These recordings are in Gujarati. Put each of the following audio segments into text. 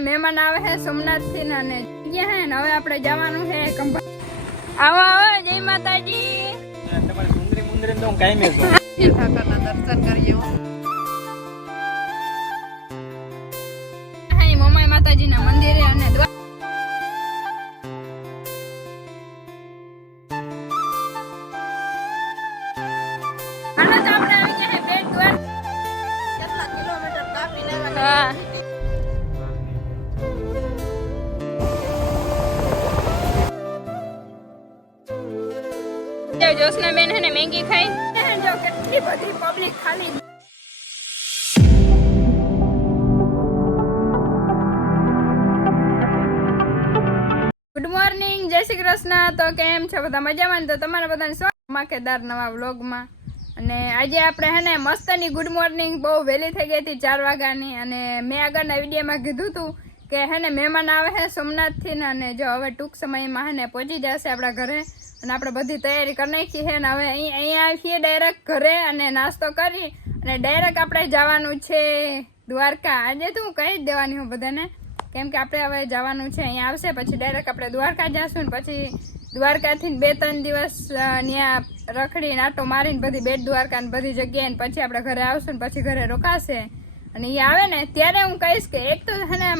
મહેમાન આવે છે સોમનાથ થી ને ગયા હે ને હવે આપણે જવાનું છે કંભા. આવો આવો જય માતાજી. તમારે સુંદરી મુંદરી તો હું કાઈ મેં ઠાકરના દર્શન કરીએ. હા મોમાઈ માતાજીના મંદિરે અને જોશના બેન હે ને મેગી ખાઈ જો કેટલી બધી પબ્લિક ખાલી. ગુડ મોર્નિંગ, જય શ્રી કૃષ્ણ. તો કેમ છો બધા? મજામાં? તો તમારા બધાને સ્વાગત માકેદાર નવા વ્લોગમાં. અને આજે આપણે હે ને મસ્તની ગુડ મોર્નિંગ બહુ વહેલી થઈ ગઈ હતી 4 વાગ્યાની. અને મેં આગળના વિડીયોમાં કીધું હતું કે હે ને મહેમાન આવે છે સોમનાથથી ને અને જો હવે ટૂંક સમયમાં હે ને પહોંચી જશે આપણા ઘરે. અને આપણે બધી તૈયારી કરી નાખી છે ને હવે અહીંયા આવીએ ડાયરેક્ટ ઘરે અને નાસ્તો કરી અને ડાયરેક્ટ આપણે જવાનું છે દ્વારકા. આજે તો હું કહી જ દેવાની હું બધાને, કેમ કે આપણે હવે જવાનું છે અહીંયા આવશે પછી ડાયરેક્ટ આપણે દ્વારકા જઈશું ને પછી દ્વારકાથી 2-3 દિવસ ત્યાં રખડીને આટો મારીને બધી બેટ દ્વારકા ને બધી જગ્યાએ ને પછી આપણે ઘરે આવશું ને પછી ઘરે રોકાશે. અને એ આવે ને ત્યારે હું કહીશ કે એક તો છે ને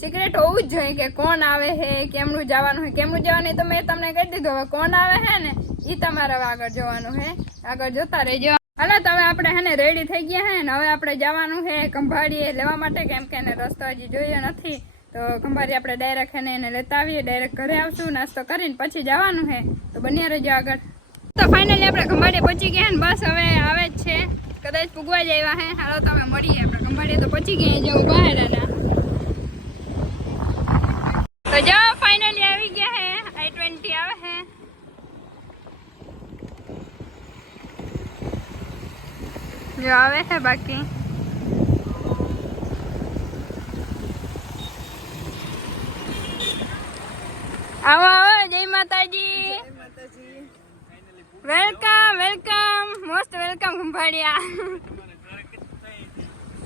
સિક્રેટ હોવું જ જોઈએ કે કોણ આવે છે, કેમનું જવાનું છે, કેમનું જવાનું તો મેં તમને કહી દીધું. હવે કોણ આવે છે ને એ તમારે આગળ જવાનું છે, આગળ જોતા રહેજો. હાલો તો હવે આપણે હે ને રેડી થઈ ગયા છે ને હવે આપણે જવાનું છે ખંભાળીએ લેવા માટે, કેમ કે એને રસ્તો હજી જોયો નથી. તો ખંભાળી આપણે ડાયરેક્ટ એને લેતા આવીએ, ડાયરેક્ટ ઘરે આવશું, નાસ્તો કરીને પછી જવાનું છે. તો બન્યા રહેજો આગળ. તો ફાઇનલી આપણે ખંભાળીએ પહોંચી ગયા ને બસ હવે આવે જ છે, કદાચ પૂગવા જ આવ્યા છે. હાલો તમે મળીએ, આપણે ખંભાળીએ તો પહોંચી ગયા જવું બહાર હતા. તો જો ફાઇનલી આવી ગયા છે, i20 આવે છે. જો આવે છે બાકી. આવો આવો, જય માતાજી. Welcome welcome, most welcome Khambhalia.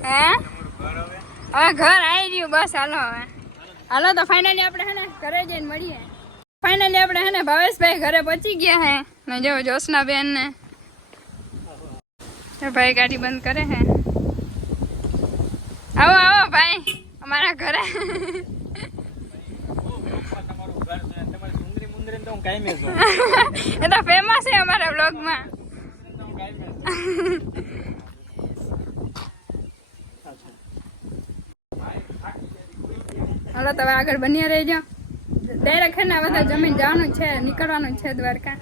હે હવે ઘર આવી ગયું બસ. હાલો હવે હાલો તો ફાઇનલી આપણે હે ને ઘરે જઈને મળીએ. ફાઇનલી આપણે હે ને ભાવેશભાઈ ઘરે પહોંચી ગયા હે ને જો જોશના બેન ને ભાઈ ગાડી બંધ કરે હે. આવો આવો ભાઈ અમારા ઘરે. એ તો ફેમસ છે અમારા બ્લોગમાં. હાલો તો આગળ બન્યા રહેજો. ડાયરેક્ટ છે ને બધા જમીન જવાનું છે, નીકળવાનું છે દ્વારકા.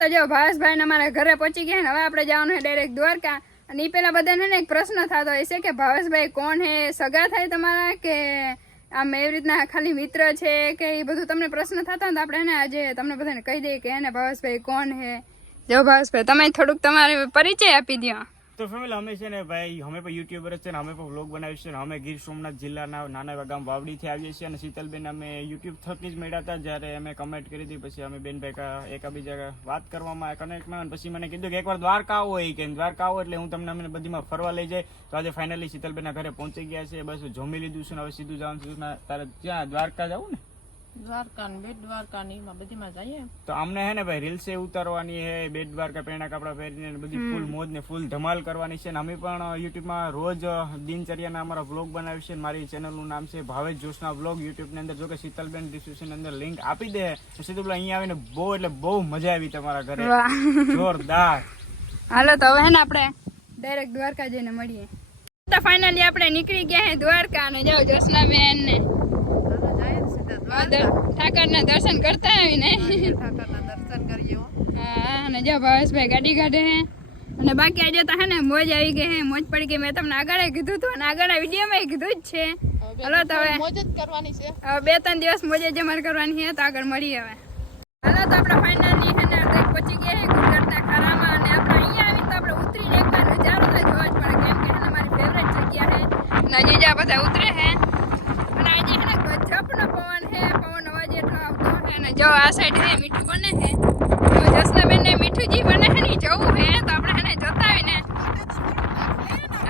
તો જો ભાવેશભાઈ અમારા ઘરે પહોંચી ગયા ને હવે આપણે જવાનું છે ડાયરેક્ટ દ્વારકા. અને એ પેલા બધાને ને એક પ્રશ્ન થતો હોય છે કે ભાવેશભાઈ કોણ હે, સગા થાય તમારા કે આમ એવી રીતના ખાલી મિત્ર છે કે એ બધું તમને પ્રશ્ન થતા હોય તો આપણે એને આજે તમને બધાને કહી દઈએ કે એને ભાવેશભાઈ કોણ હે. જો ભાવેશભાઈ તમે થોડુંક તમારે પરિચય આપી દો. તો ફેમિલી અમે છે ને ભાઈ અમે પણ યુટ્યુબર જ છે ને અમે પણ વ્લોગ બનાવીએ છીએ. અમે ગીર સોમનાથ જિલ્લાના નાના એવા ગામ વાવડીથી આવીએ છીએ. અને શીતલબેન અમે યુટ્યુબ થકી જ મળ્યા હતા જ્યારે અમે કમેન્ટ કરી હતી. પછી અમે બેન ભાઈ એકાબીજા વાત કરવામાં કનેક્ટમાં અને પછી મને કીધું કે એકવાર દ્વારકા આવો હોય કે દ્વારકા આવો એટલે હું તમને અમને બધીમાં ફરવા લઈ જાય. તો આજે ફાઇનલી શીતલબેનના ઘરે પહોંચી ગયા છે, બસ જમી લીધું છે ને હવે સીધું જવાનું છે. તારે ત્યાં દ્વારકા જવું ને? દ્વારકા ને બેટ દ્વારકા ની બધીમાં જઈએ. તો અમને હે ને ભાઈ રીલ્સે ઉતારવાની હે, બેટ દ્વારકા પેણા કપડા પહેરીને બધી ફૂલ મોજ ને ફૂલ ધમાલ કરવાની છે. અમે પણ યુટ્યુબમાં રોજ દિનચર્યાના અમારા વ્લોગ બનાવીએ છીએ. મારી ચેનલનું નામ છે ભાવેશ જોશના વ્લોગ યુટ્યુબ ની અંદર. જો કે શીતલબેન ડિસ્ક્રિપ્શન અંદર લિંક આપી દે. સીધું અહીંયા આવીને બહુ એટલે બહુ મજા આવી તમારા ઘરે, જોરદાર. હાલો તો હવે ને આપણે ડાયરેક્ટ દ્વારકા જઈને મળીએ. તો ફાઇનલી આપણે નીકળી ગયા હે દ્વારકા. અને જાઓ જોશના બેન ને ઠાકરના દર્શન કરતા આવીને ઠાકરના દર્શન કરીએ. હા અને જો ભાવેશભાઈ ગાડી કાઢે હે. અને બાકી આજે તો હે ને મોજ આવી ગઈ હે, મોજ પડી ગઈ. મેં તમને આગળ કીધું હતું અને આગળના વિડીયોમાં કીધું જ છે. હાલો તો હવે મોજ જ કરવાની છે. હવે 2-3 દિવસ મોજ જ અમારે કરવાની છે. તો આગળ મળીએ હવે. હાલો તો આપણે ફાઇનલી હે ને અડધે પહોંચી ગયા હે ગુજરતા ખારામાં. અને આપણે અહીંયા આવીને તો આપણે ઉતરીને એકવાર નજારો તો જોવા જ પડે, કેમ કે હે મારી ફેવરેટ જગ્યા છે. નજી જ્યાં બધા ઉતરે હે અને આજે હે ને ગજબનો પવન હે, પવન અવાજ એટલો આવતો હે. અને જો આ સાઈડ હે મીઠું બને હે. તો જસનાબેન ને મીઠું જી બને હે ને જવું હે તો આપણે હે ને જોતા આવીને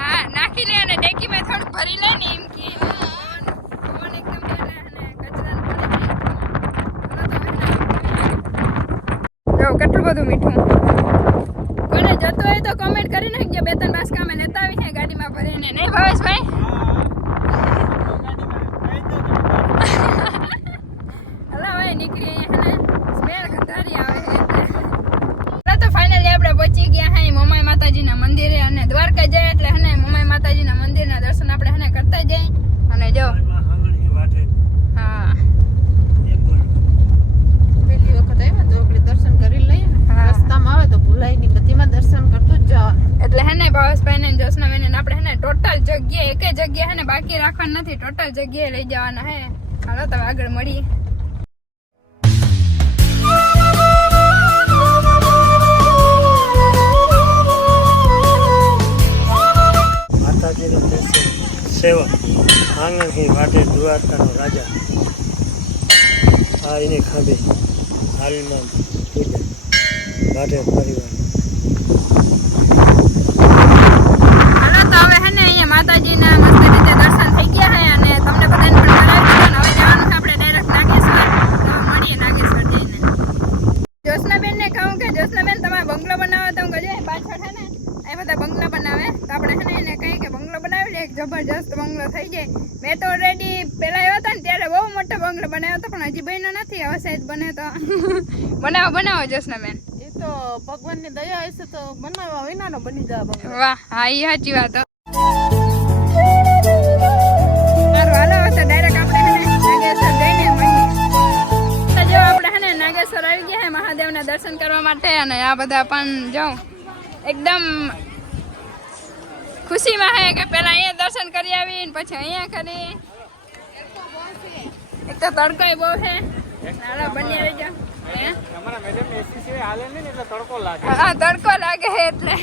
હા નાખી લે અને ડેકીમાં થોડું ભરી લે ને એમ કે આટલું બધું મીઠું. કોને જતો હોય તો કોમેન્ટ કરી નાખજો. 2-3 બાસકા અમે લેતા આવી છે ગાડીમાં ભરીને. નહીં ભાવેશભાઈ? હલા ભાઈ નીકળી અહીંયા સ્મેલ ગંધારી આવે છે એટલે. તો ફાઇનલી આપણે પહોંચી ગયા હે મોમાઈ માતાજીના મંદિરે અને દ્વારકા જાય એટલે હે ને મોમાઈ માતાજીના મંદિરના દર્શન આપણે હે ને કરતા જઈએ. અને જો હા પહેલી વખત આવ્યા તો આપણે દર્શન કરી લઈએ ને. હા. રસ્તામાં આવે તો ભૂલાય નહીં, બધીમાં દર્શન કરતું જ જવાનું. એટલે હે ને ભાવેશભાઈ ને જોશનાબેન ને આપણે હે ને ટોટલ જગ્યાએ એક જગ્યાએ હે ને બાકી રાખવાનું નથી. ટોટલ જગ્યાએ લઈ જવાના હે. હાલો તો આગળ મળીએ. માતાજીનો સેવક આંગણથી વાટે દ્વારકાનો રાજા આ એની ખાધે હાલમાં પૂજન વાટે પરિવાર. હાલો તો હવે હે ને અહીંયા માતાજીના મસ્ત રીતે દર્શન થઈ ગયા હે અને તમને બધાને પણ કરાવી દીધા. હવે જવાનું છે આપણે ડાયરેક્ટ નાગેશ્વર. તો મળીએ નાગેશ્વર જઈને. જોશનાબેન ને કહું કે જોશનાબેન તમારે બંગલો બનાવો તો હું કહેજો પાછળ હે ને એ બધા બંગલા બનાવે તો આપણે હે ને એને કહીએ કે બંગલો બનાવી લે. એક જબરજસ્ત બંગલો થઈ જાય. મેં તો ઓલરેડી પહેલા આવ્યા હતા ને ત્યારે બહુ મોટો બંગલો બનાવ્યો હતો પણ હજી બન્યો નથી. હવે સાહેબ બને તો બનાવો જોશનાબેન. એ તો ભગવાનની દયા હશે તો બનાવવા વિનાનો બની જાય બંગલો. વાહ હા એ સાચી વાત હો. સારું હાલો તો ડાયરેક્ટ આપણે હે ને નાગેશ્વર જઈને મળીએ. તો જો આપણે હે ને નાગેશ્વર આવી ગયા હે મહાદેવના દર્શન કરવા માટે અને આ બધા પણ જાઉં એકદમ ખુશીમાં હે કે પેલા અહીંયા દર્શન કરી આવીને પછી અહીંયા કરી. એક તો તડકો બહુ છે. હાલો બંને આવી જાઓ. હે અમારા મેડમ એસી છે હાલે નહીં ને એટલે તડકો લાગે. હા તડકો લાગે છે એટલે.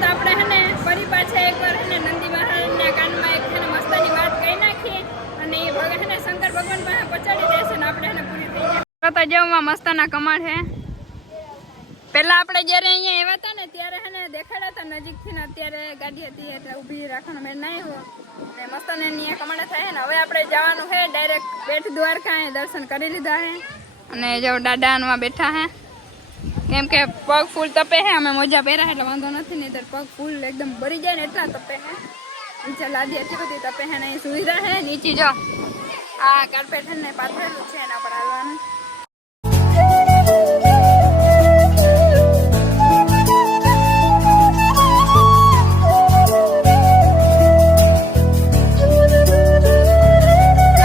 તો આપણે હે ને ફરી પાછા એકવાર હે ને નંદી મહારાજના કાનમાં એક હે ને મસ્તાની વાત કહી નાખીએ અને એ ભગવાન હે ને શંકર ભગવાન પાસે પહોંચાડી દેશે ને આપણે હે ને પૂરી થઈ જાય. તો જેમાં મસ્તાના કમાડ છે. પેલા આપણે જ્યારે અહીંયા આવ્યા હતા ને ત્યારે હે ને દેખાડ્યા હતા નજીકથી ને અત્યારે ગાડી હતી એટલે ઊભી રાખવાનો મેં ના આવ્યો ને મસ્તાને અહીંયા કમાડા થાય ને. હવે આપણે જવાનું છે ડાયરેક્ટ બેટ દ્વારકા. દર્શન કરી લીધા છે અને જો દાદામાં બેઠા હે કેમ કે પગ ફૂલ તપે છે. અમે મોજા પહેર્યા એટલે વાંધો નથી નહીં તો પગ ફૂલ એકદમ ભરી જાય ને એટલા તપે છે. નીચે લાદી એટલી બધી તપે છે ને અહીં સુવિધા છે નીચે જો આ કાર્પેટ ને પાથરેલું છે એના પર હાલવાનું.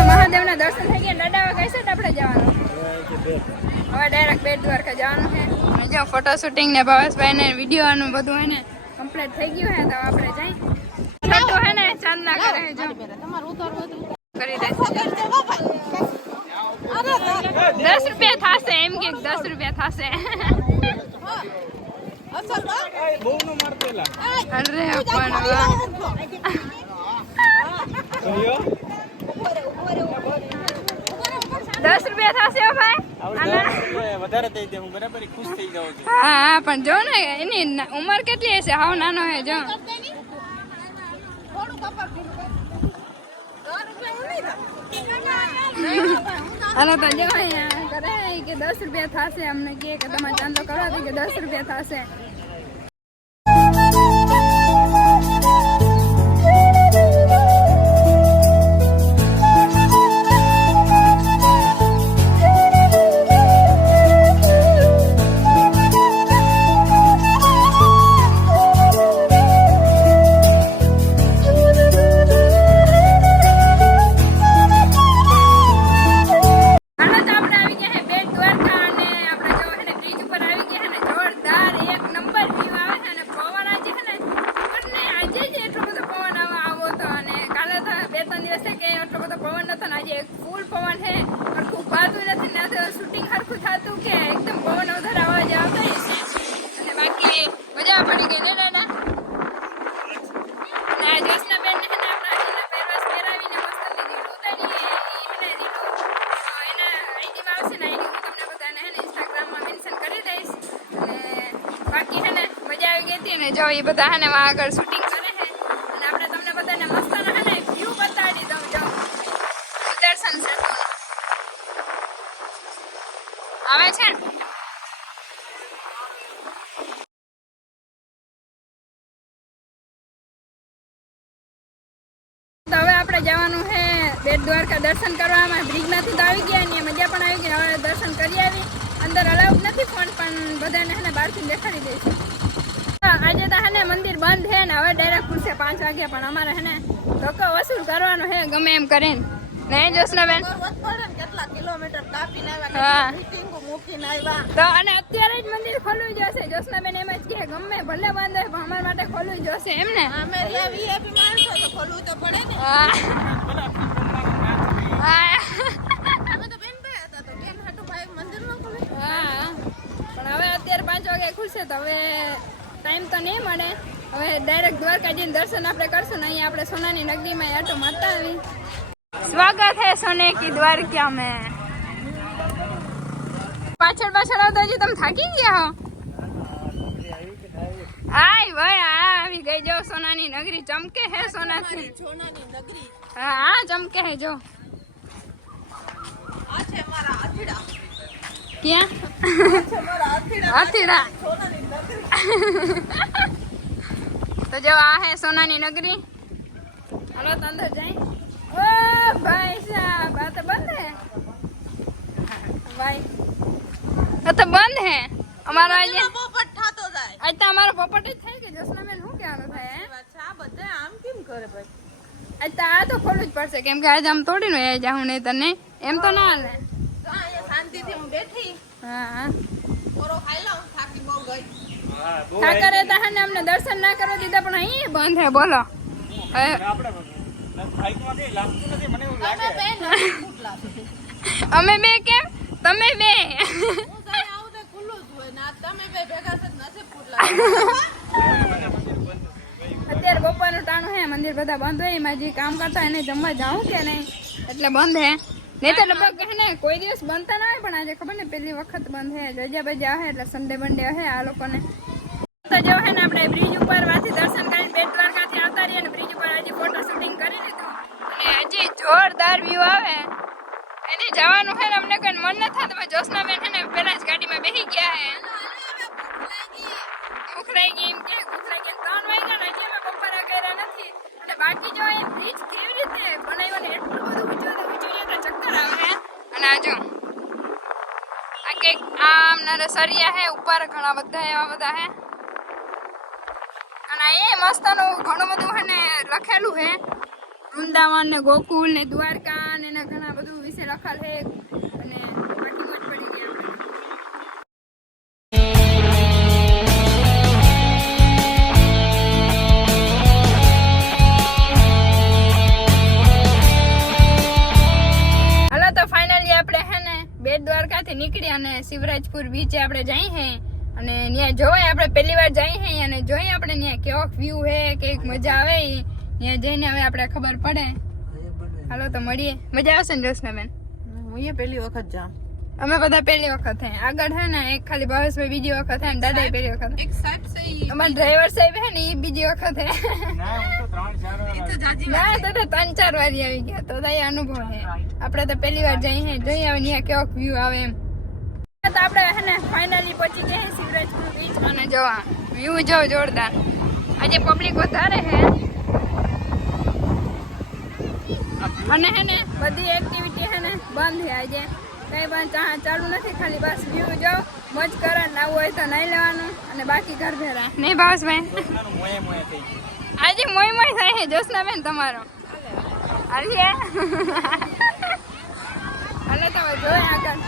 મહાદેવના દર્શન થઈ ગયા. દાદાવા કઈ સાઈડ આપણે જવાનું? હવે ડાયરેક્ટ બેટ દ્વારકા જવાનું છે. અને જો ફોટો શૂટિંગ ને ભાવેશભાઈ ને વિડીયો નું બધું હે ને કમ્પ્લીટ થઈ ગયું હે તો આપણે જઈ. તો હે ને ચાંદના કરે છે જો તમારે ઉતારવું હતું કરી દે. 10 રૂપિયા થશે એમ કે 10 રૂપિયા થશે. બહુ નો મારતેલા. અરે પણ 10 રૂપિયા થશે હો ભાઈ. વધારે થઈ દે હું બરાબર ખુશ થઈ જાઉં છું. હા હા પણ જો ને એની ઉંમર કેટલી હશે? હાવ નાનો હે જો. હાલો તો જો અહીંયા કરે કે 10 રૂપિયા થશે. અમને કહે કે તમારે ચાંદો કરવા દે કે 10 રૂપિયા થશે. શૂટિંગ હરખું થતું કે એકદમ પવન વધારે અવાજ આવતો અને બાકી મજા પડી ગઈ ને દાદા. અને જોશનાબેન ને આપણા જેના પહેરવાશ પહેરાવીને મસ્ત રીલ ઉતારીએ એને રીલ એના આઈડીમાં આવશે ને આઈડી હું તમને બધાને હે ને ઇન્સ્ટાગ્રામમાં મેન્શન કરી દઈશ. અને બાકી હે ને મજા આવી ગઈ હતી ને જો એ બધા હે ને આગળ શૂટિંગ કરે છે અને આપણે તમને છે. તો હવે આપણે જવાનું છે બેટ દ્વારકા દર્શન કરવામાં. બ્રિજમાંથી તો આવી ગયા ને મજા પણ આવી ગઈ. હવે દર્શન કરી આવી. અંદર અલાઉડ નથી ફોન, પણ બધાને હેને બહારથી દેખાડી દઈશું. આજે તો હેને મંદિર બંધ છે ને હવે ડાયરેક્ટ ખુલશે 5 વાગે, પણ અમારે હેને ધક્કો વસૂલ કરવાનો છે ગમે એમ કરીને. નહીં જોશનાબેન? કેટલા કિલોમીટર કાપીને હા. આવ્યા, મીટિંગો મૂકીને આવ્યા. તો અને અત્યારે જ મંદિર ખોલવું જશે. જોશનાબેન એમ જ કે ગમે ભલે બંધ હોય પણ અમારા માટે ખોલવું જશે એમ ને. અમે વીઆઈપી માણસો તો ખોલવું તો પડે ને. હા. હા. અમે તો બેન ભાઈ હતા તો કેમ હાટુ ભાઈ મંદિર ન ખોલે? હા. પણ હવે અત્યારે 5 વાગે ખુલશે તો હવે ટાઈમ તો નહીં મળે. હવે ડાયરેક્ટ દ્વારકાજીને દર્શન આપણે કરશું ને અહીંયા આપણે સોનાની નગરીમાં આટો મારતા આવી. સ્વાગત है सोने की द्वारका में. પાછળ આવતા હજી તમે થાકી ગયા હો. આય ભાઈ આવી ગઈ જો સોનાની નગરી. ચમકે હે સોનાથી. સોનાની નગરી હા ચમકે હે જો. આ છે મારા આથીડા. ક્યાં? છે મારા આથીડા. હાથીડા. સોનાની નગરી. તો જો આ હે સોનાની નગરી. હાલો તો અંદર જાય. ઓ ભાઈ સાહેબ આ તો બંધ હે ભાઈ. આ તો બંધ હે અમારો. આજે પોપટ થાતો જાય. આજ તો અમારો પોપટ જ થાય કે જોશનાબેન શું કહેવાનું થાય હે? અચ્છા આ બધા આમ કેમ કરે ભાઈ? આજ તો આ તો ખોલવું જ પડશે કેમ કે આજે આમ તોડીને એ જાઉં નહીં તને એમ તો ના હાલે. તો અહીંયા શાંતિથી હું બેઠી હા ઓરો ખાઈ લઉં, થાકી બહુ ગઈ. ઠાકરે તો હે ને અમને દર્શન ના કરવા દીધા પણ અહીં બંધ હે. બોલો હવે આપણે બાઈકમાં કઈ લાગતું નથી મને એવું અમે લાગે. બેન નથી ફૂટ લાગે. અમે બે કેમ? તમે બે. હું જાય આવું તો ખુલ્લું જ હોય ને આ તમે બે ભેગા થઈને નથી ફૂટ લાગે. અત્યારે બપોરનું ટાણું હે મંદિર બધા બંધ હોય. એમાં જે કામ કરતા એને જમવા જાઉં કે નહીં એટલે બંધ હે. નહીં તો લગભગ હે ને કોઈ દિવસ બનતા ના હોય પણ આજે ખબર ને પહેલી વખત બંધ હે. રજા બજા હે એટલે સન્ડે બંડે હે આ લોકોને. તો જો હે ને આપણે બ્રિજ ઉપર વાથી દર્શન કરીને બેટ દ્વારકાથી આવતા રહીએ ને બ્રિજ ઉપર હજી ફોટો શૂટિંગ કરી લીધું અને હજી જોરદાર વ્યૂ આવે. એને જવાનું હે ને અમને કઈ મન ન થાય તો જોશનાબેન હે ને પેલા જ ગાડીમાં બેસી ગયા હે. ભૂખ લાગી ગઈ એમ કે ભૂખ લાગી 3 વાગ્યા ને હજી અમે બપોરા કર્યા નથી. અને બાકી જો એ બ્રિજ કેવી રીતે બનાવ્યો ને એટલું બધું ઊંચું તો ચક્કર આવે હે. અને આ જો આ કે આમ નરસરિયા હે ઉપર ઘણા બધા એવા બધા હે. અને એ મસ્તનું ઘણું બધું હે ને લખેલું હે વૃંદાવન ને ગોકુલ ને દ્વારકા ને એના ઘણા બધું વિશે લખેલ હે. અને બાકી મોજ પડી ગઈ આપણે. હાલો તો ફાઇનલી આપણે હે ને બેટ દ્વારકાથી નીકળી અને શિવરાજપુર બીચે આપણે જઈ હે. અને ત્યાં જોવાય આપણે પહેલી વાર જઈ હે અને જોઈએ આપણે ત્યાં કેવો વ્યૂ હે કેક મજા આવે. ત્યાં જઈને હવે આપણે ખબર પડે. હાલો તો મળીએ. મજા આવશે ને જોશનાબેન? હું એ પહેલી વખત જાઉં. અમે બધા પહેલી વખત હે. આગળ હે ને એક ખાલી ભાવેશભાઈ બીજી વખત હે ને દાદા પહેલી વખત. એક સાહેબ સહી અમારા ડ્રાઈવર સાહેબ હે ને એ બીજી વખત હે. ના હું તો 3-4 વાર તો જાજી ના તો 3-4 વાર આવી ગયા તો એ અનુભવ હે. આપણે તો પહેલી વાર જઈ હે. જોઈએ હવે ત્યાં કેવો વ્યૂ આવે એમ. તો આપણે હે ને ફાઇનલી પહોંચી ગયા શિવરાજપુર બીચ. અને જોવા વ્યૂ જો જોરદાર. આજે પબ્લિક વધારે હે અને હે ને બધી એક્ટિવિટી હે ને બંધ છે આજે. કઈ પણ ચાલુ નથી. ખાલી બસ વ્યૂ જો મોજ કરો. નાવું હોય તો નાઈ લેવાનું અને બાકી ઘર ભેરા. નહીં ભાવેશભાઈ? જોશનાનું મોયે મોયે થઈ ગયું. આજે મોય મોય થાય છે જોશનાબેન તમારો. હાલીએ હાલે તો હવે જોઈએ આગળ.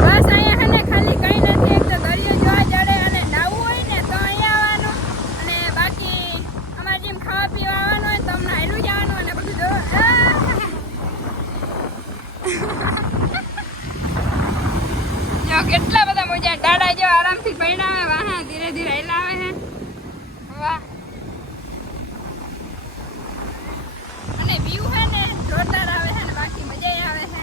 બસ અહીંયા હે ને ખાલી કઈ નથી. એક તો દરિયો જોવા જડે અને નાવું હોય ને તો અહીંયા આવવાનું અને બાકી અમારે જેમ ખાવા પીવા આવવાનું હોય તો અમને હાલું જવાનું અને બધું જોવા. જો કેટલા બધા મજા. ડાડા જો આરામથી પૈણા આવે. વાહ ધીરે ધીરે હેલા આવે છે. વાહ. અને વ્યૂ હે ને જોરદાર આવે છે ને બાકી મજા આવે છે.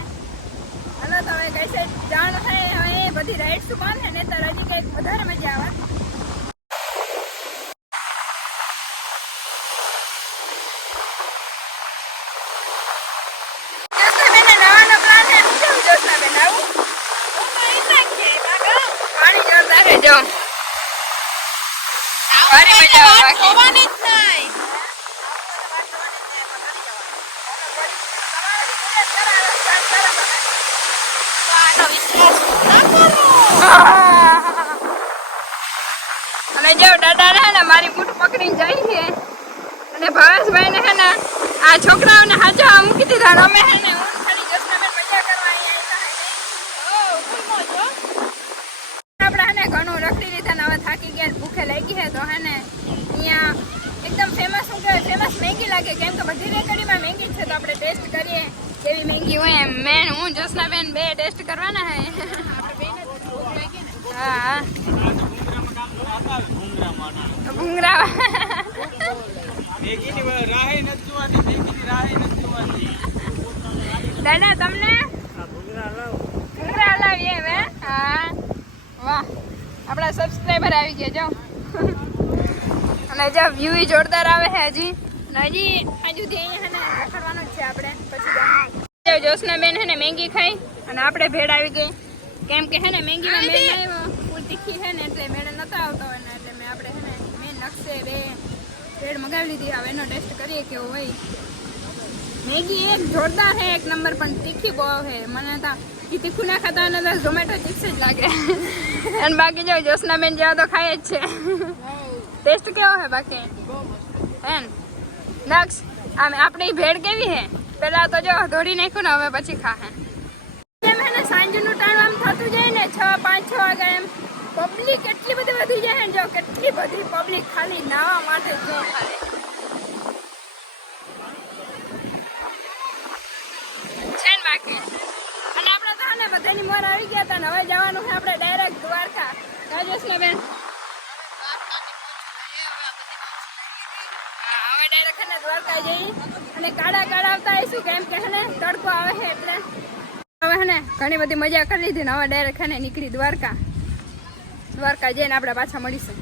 હાલો તો હવે કઈ સાઈડ જાણ થાય. હવે બધી રાઈડ્સ બંધ છે ને તો હજી કંઈક વધારે મજા આવે. નાવાનો પ્લાન છે હું જાઉં જોશના બેન આવું પાણી જોરદાર છે જો ભારી મજા આવે બાકી જોવાની જ નહીં. આનો વિશ્વાસ ના કરો. અને જો દાદા ને હે ને મારી બૂટ પકડીને જાય છે અને ભાવેશભાઈ ને હે ને આ છોકરાઓને હાચા મૂકી દીધા અને અમે હે ને હું ખાલી જસનાબેન મજા કરવા અહીંયા આવ્યા હે આપણે હે ને ઘણું રખડી લીધા ને હવે થાકી ગયા ને ભૂખે લાગી છે તો હે ને અહીંયા એકદમ ફેમસ શું કહેવાય ફેમસ મેગી લાગે કેમ કે બધી રેકડીમાં મેગી છે તો આપણે ટેસ્ટ કરીએ કેવી મેગી હોય એમ મેન હું જસનાબેન બે ટેસ્ટ કરવાના હે હા ભૂંગરા દાદા તમને ભૂંગરા હલાવીએ હવે હા વાહ આપણા સબસ્ક્રાઈબર આવી ગયા જો અને જો વ્યૂ જોરદાર આવે છે હજી હજુથી અહીંયા હે ને રખડવાનું જ છે આપણે પછી જોશના બેન હે ને મેગી ખાઈ અને આપણે ભેળ આવી ગઈ કેમ કે હે ને મેગીમાં મેળ આવ્યો ફૂલ તીખી છે ને એટલે મેળ નતો આવતો હોય ને એટલે મેં આપણે હે ને મેં નકશે ભેળ મગાવી લીધી હવે એનો ટેસ્ટ કરીએ કેવો હોય મેગી એક જોરદાર છે એક નંબર પણ તીખી બહુ છે મને તો એ તીખું ના ખાતા અને ઝોમેટો ચિપ્સ જ લાગે અને બાકી જો જોશના બેન જેવા તો ખાય જ છે ટેસ્ટ કેવો છે બાકી હે નક્ષ આમ આપણી ભેળ કેવી છે પેલા તો જો દોડી નાખ્યું ને હવે પછી ખાહે એમ હે ને સાંજનું ટાઈમ આમ થતું જાય ને 5-6 વાગે એમ પબ્લિક એટલી બધી વધી જાય ને જો કેટલી બધી પબ્લિક ખાલી નાવા માટે જો ખાલી છે ને બાકી અને આપણે તો ને બધાની મોર આવી ગયા હતા ને હવે જવાનું છે આપણે ડાયરેક્ટ દ્વારકા રાજેશના બેન હવે ડાયરેક્ટ ને દ્વારકા જઈ અને કાળા આવતા આવીશું કેમ કે હે ને તડકો આવે છે એટલે હવે હે ને ઘણી બધી મજા કરી લીધી ને હવે ડાયરેક્ટ હે ને નીકળી દ્વારકા જઈને આપણે પાછા મળીશું